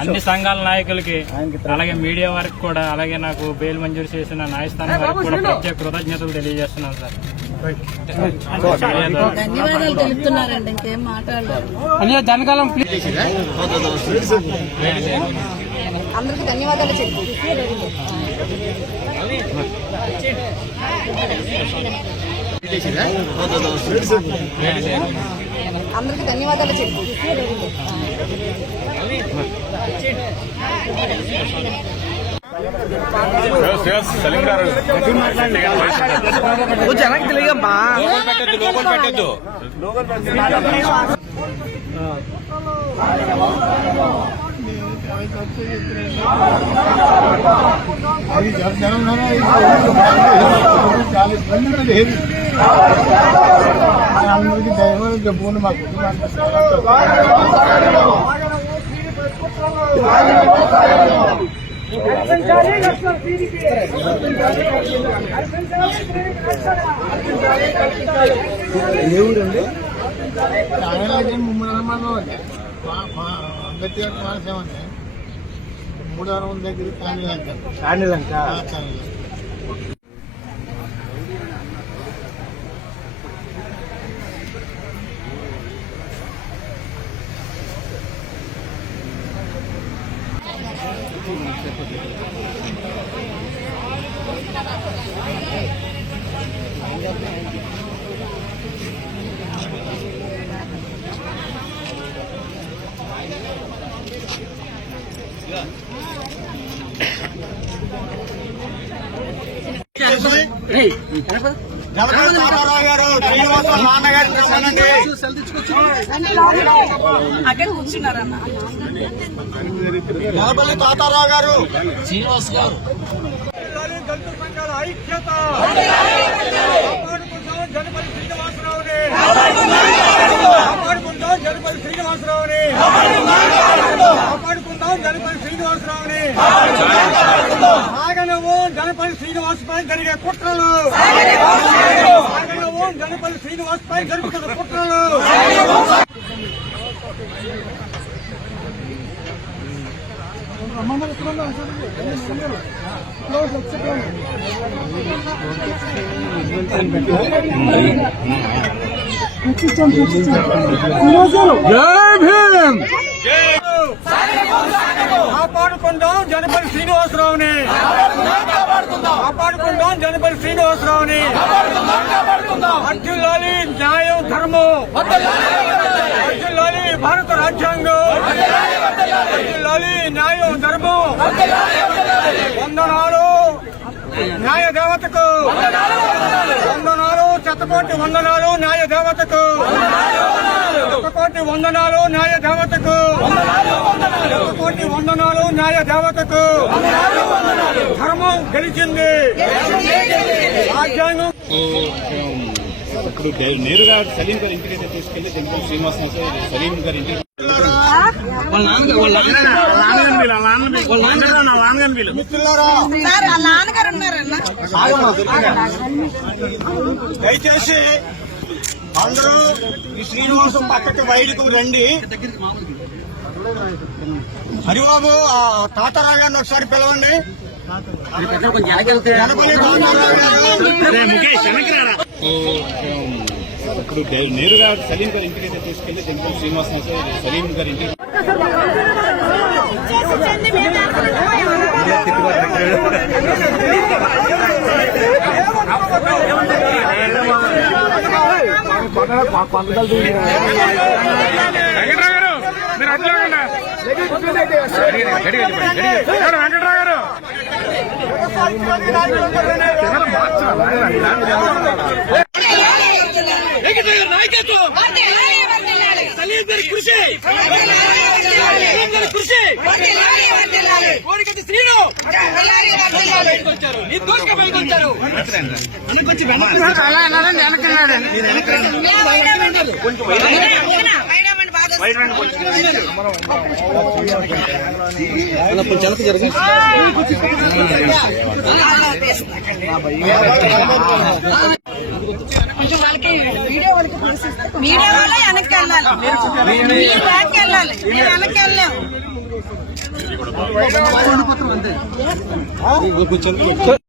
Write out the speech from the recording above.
అన్ని సంఘాల నాయకులకి అలాగే మీడియా వారికి కూడా అలాగే నాకు బెయిల్ మంజూరు చేసిన న్యాయస్థానం వారికి కూడా ప్రత్యేక కృతజ్ఞతలు తెలియజేస్తున్నాను సార్. ధన్యవాదాలు తెలుపుతున్నారండి. ఇంకేం మాట్లాడలేదు. అందరికి ధన్యవాదాలు చెప్పు. అందరికి ధన్యవాదాలు చెప్పు. జనానికి తెలియమ్మా పెట్టద్దు అందరికి ధైర్యం చెప్పుకుంటే మాకు ఏ ఊరండి? ముమ్మడి అనుమానం అండి. అంబేద్కర్ కోనసీమ అండి. 300 దగ్గర కాణిలంక. అక్కడ కూర్చున్నారన్న నలపల్లి తాతారావు గారు, శ్రీనివాస్ గారు. దళిత సంఘాల ఐక్యత జనపల్లి శ్రీనివాసరావుని కాపాడుకుందాం. జనపల్లి శ్రీనివాసరావుని కాపాడుకుందాం. జనపల్లి శ్రీనివాసరావుని సాగనవు. జనపల్లి శ్రీనివాస్ పై జరిగే కుట్రలు సాగనవు. జనపల్లి శ్రీనివాస్ పై జరుగుతున్న కుట్రలు కాపాడుకుందాం. జనపల్లి శ్రీనివాసరావుని కాపాడుకుందాం. జనపల్లి శ్రీనివాసరావుని అర్జులాలి న్యాయం ధర్మం, అర్జులాలి భారత రాజ్యాంగం, అర్జులాలి న్యాయం ధర్మం. వందనాలు న్యాయ దేవతకు, వందనాలు శతకోటి వందనాలు న్యాయ దేవతకు, శతకోటి వందనాలు న్యాయ దేవతకు, శతకోటి వందనాలు న్యాయ దేవతకు. ధర్మం గెలిచింది, రాజ్యాంగం. ఇప్పుడు నేరుగా సలీం గారి ఇంటికి అయితే తీసుకెళ్లి జంగల్ శ్రీనివాస్ సలీం గారి ఇంటికి దయచేసి అందరూ ఈ శ్రీనివాసం పక్కకి బయటకు రండి. హరిబాబు తాతారావు గారిని ఒకసారి పిలవండి. ఇప్పుడు నేరుగా సలీం గారి ఇంటికి అయితే తీసుకెళ్లి జంగల్ శ్రీనివాస్ సలీం గారి ఇంటికి వెంకటరావు గారు మీడియా వాళ్ళ వెనక్కి వెళ్ళాలి, బ్యాక్ వెళ్ళాలి. వెళ్ళాలి, మేము వెనక్కి వెళ్ళాము. కూర్చొని